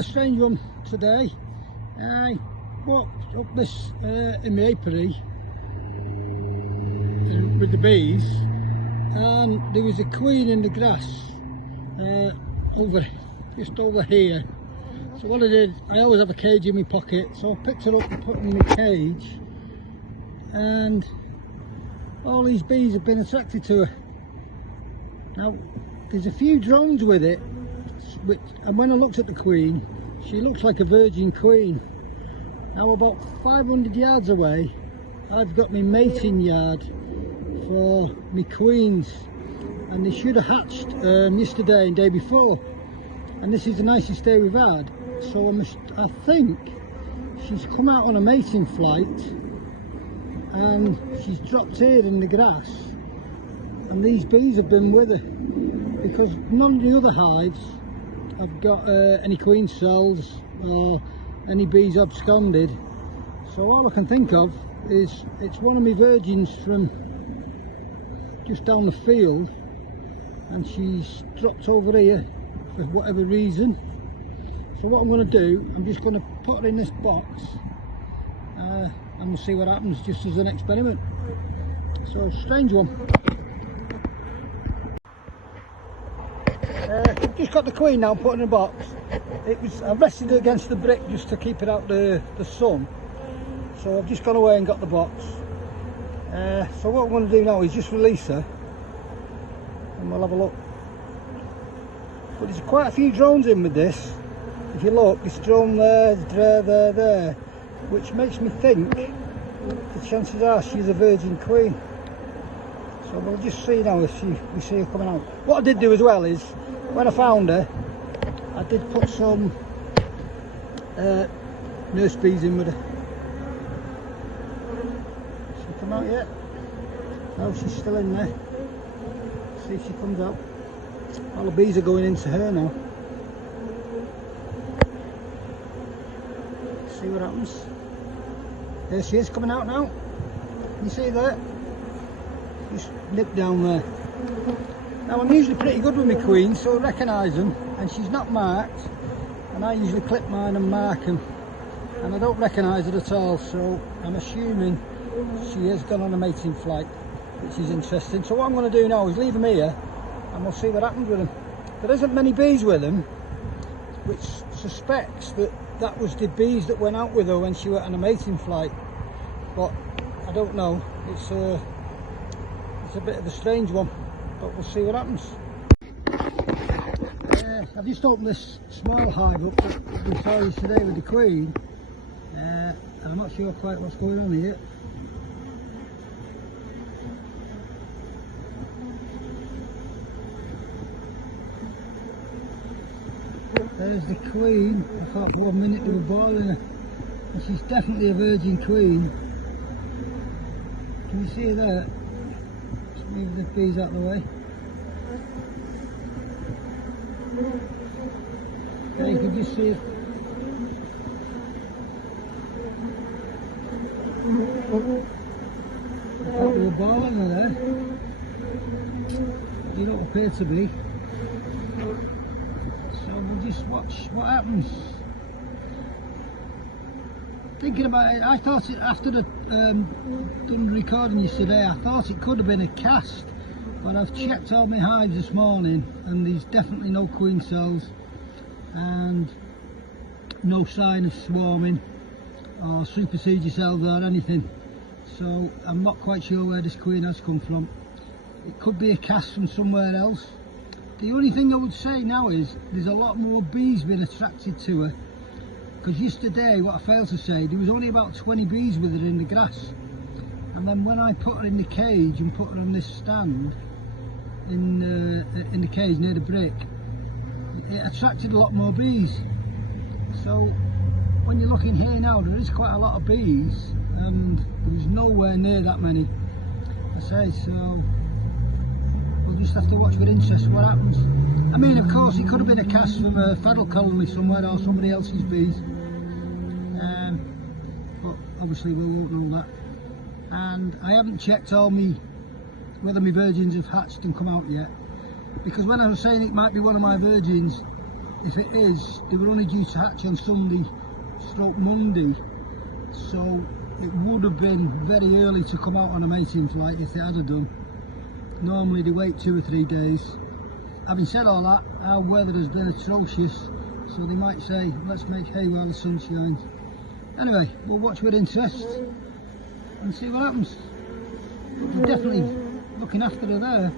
quite a strange one today. I walked up this in my apiary with the bees, and there was a queen in the grass just over here. So what I did, I always have a cage in my pocket, so I picked her up and put her in my cage, and all these bees have been attracted to her. Now there's a few drones with it, and when I looked at the queen, she looks like a virgin queen. Now about 500 yards away, I've got my mating yard for my queens, and they should have hatched yesterday and day before, and this is the nicest day we've had. So I think she's come out on a mating flight and she's dropped here in the grass, and these bees have been with her, because none of the other hives have got any queen cells or any bees absconded. So all I can think of is it's one of my virgins from just down the field, and she's dropped over here for whatever reason. So what I'm going to do, I'm just going to put her in this box and we'll see what happens, just as an experiment. So strange one. I've just got the queen now, put in a box. I rested her against the brick just to keep it out the sun. So I've just gone away and got the box. So what I'm going to do now is just release her, and we'll have a look. But there's quite a few drones in with this. If you look, this drone there, which makes me think the chances are she's a virgin queen. So we'll just see now if we see her coming out. What I did do as well is, when I found her, I did put some nurse bees in with her. She come out yet? No, she's still in there. See if she comes out. All the bees are going into her now. See what happens. There she is, coming out now. You see that? Just nip down there. Now I'm usually pretty good with my queens, so I recognise them, and she's not marked, and I usually clip mine and mark them, and I don't recognise her at all, so I'm assuming she has gone on a mating flight, which is interesting. So what I'm going to do now is leave them here, and we'll see what happens with them. There isn't many bees with them, which suspects that was the bees that went out with her when she went on a mating flight, but I don't know. It's a bit of a strange one, but we'll see what happens. I've just opened this small hive up that we saw yesterday with the queen. I'm not sure quite what's going on here. There's the queen. I thought for 1 minute they were boiling her, and she's definitely a virgin queen. Can you see her there? Just move the bees out of the way. Yeah, you can just see it. I thought they were boiling her there. They don't appear to be. So we'll just watch what happens. Thinking about it, I thought it, after the done the recording yesterday, I thought it could have been a cast, but I've checked all my hives this morning and there's definitely no queen cells and no sign of swarming or supersedure cells or anything. So I'm not quite sure where this queen has come from. It could be a cast from somewhere else. The only thing I would say now is there's a lot more bees being attracted to her, because yesterday, what I failed to say, there was only about 20 bees with her in the grass, and then when I put her in the cage and put her on this stand in the cage near the brick, it attracted a lot more bees. So when you're looking here now, there is quite a lot of bees, and there was nowhere near that many, I say. So we'll just have to watch with interest what happens. I mean, of course, it could have been a cast from a federal colony somewhere or somebody else's bees, but obviously we won't know that. And I haven't checked whether my virgins have hatched and come out yet, because when I was saying it might be one of my virgins, if it is, they were only due to hatch on Sunday stroke Monday, so it would have been very early to come out on a mating flight if they had done. Normally they wait 2 or 3 days. Having said all that, our weather has been atrocious, so they might say, let's make hay while the sun shines. Anyway, we'll watch with interest and see what happens. We're definitely looking after her there.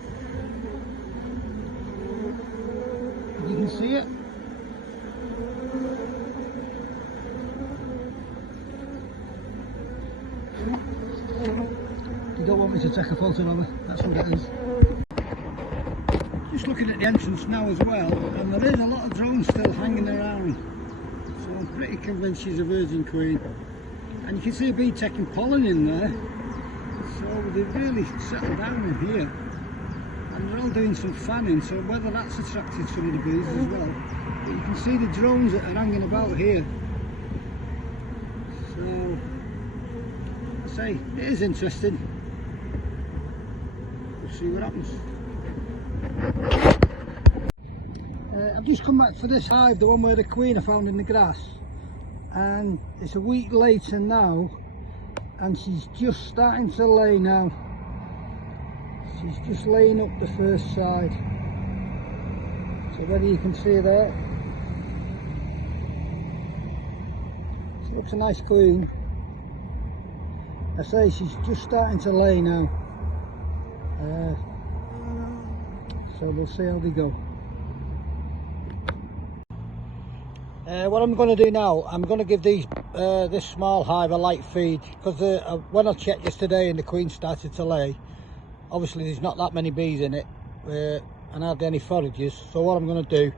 If you can see it. You don't want me to take a photo of her, that's what it is. Just looking at the entrance now as well, and there is a lot of drones still hanging around, so I'm pretty convinced she's a virgin queen. And you can see a bee taking pollen in there, so they've really settled down in here, and they're all doing some fanning, so whether that's attracted some of the bees as well. But you can see the drones that are hanging about here, so I say it is interesting. We'll see what happens. I've just come back for this hive, the one where the queen I found in the grass, and it's a week later now, and she's just starting to lay now. She's just laying up the first side, so whether you can see there, she looks a nice queen. I say she's just starting to lay now, so we'll see how they go. What I'm going to do now, I'm going to give these this small hive a light feed, because when I checked yesterday and the queen started to lay, obviously there's not that many bees in it and hardly any forages. So what I'm going to do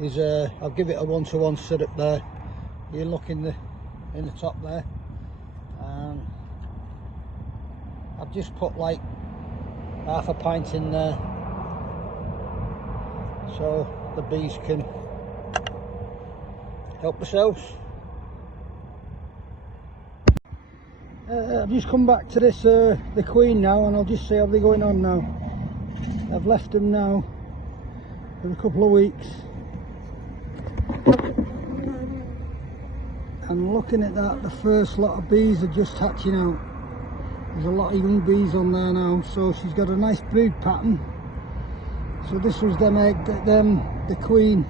is I'll give it a 1-to-1 setup there. You look in the top there, and I've just put like half a pint in there so the bees can help themselves. I've just come back to this the queen now, and I'll just see how they're going on now. I've left them now for a couple of weeks, and looking at that, the first lot of bees are just hatching out. There's a lot of young bees on there now, so she's got a nice brood pattern. So this was them egg, the queen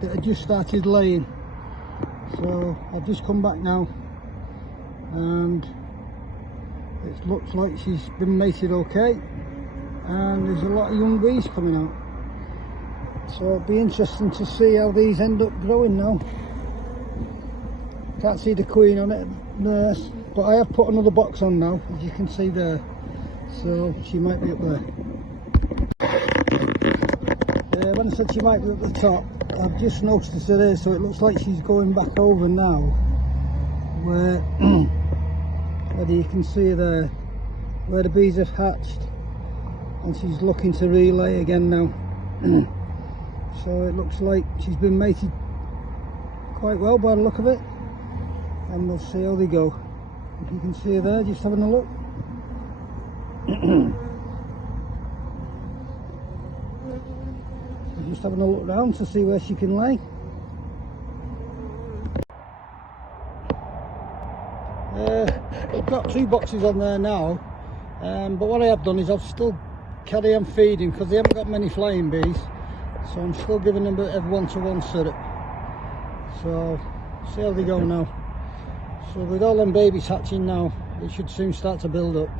that had just started laying. So I've just come back now, and it looks like she's been mated okay, and there's a lot of young bees coming out. So it'll be interesting to see how these end up growing now. Can't see the queen on it there, but I have put another box on now, as you can see there, so she might be up there. When I said she might be up the top, I've just noticed her there, so it looks like she's going back over now, where whether you can see her there, where the bees have hatched, and she's looking to relay again now. So it looks like she's been mated quite well by the look of it, and we'll see how they go. If you can see her there, just having a look. Just having a look round to see where she can lay. I've got 2 boxes on there now, but what I have done is I've still carry on feeding, because they haven't got many flying bees, so I'm still giving them a 1-to-1 setup. So see how they go now. So with all them babies hatching now, it should soon start to build up.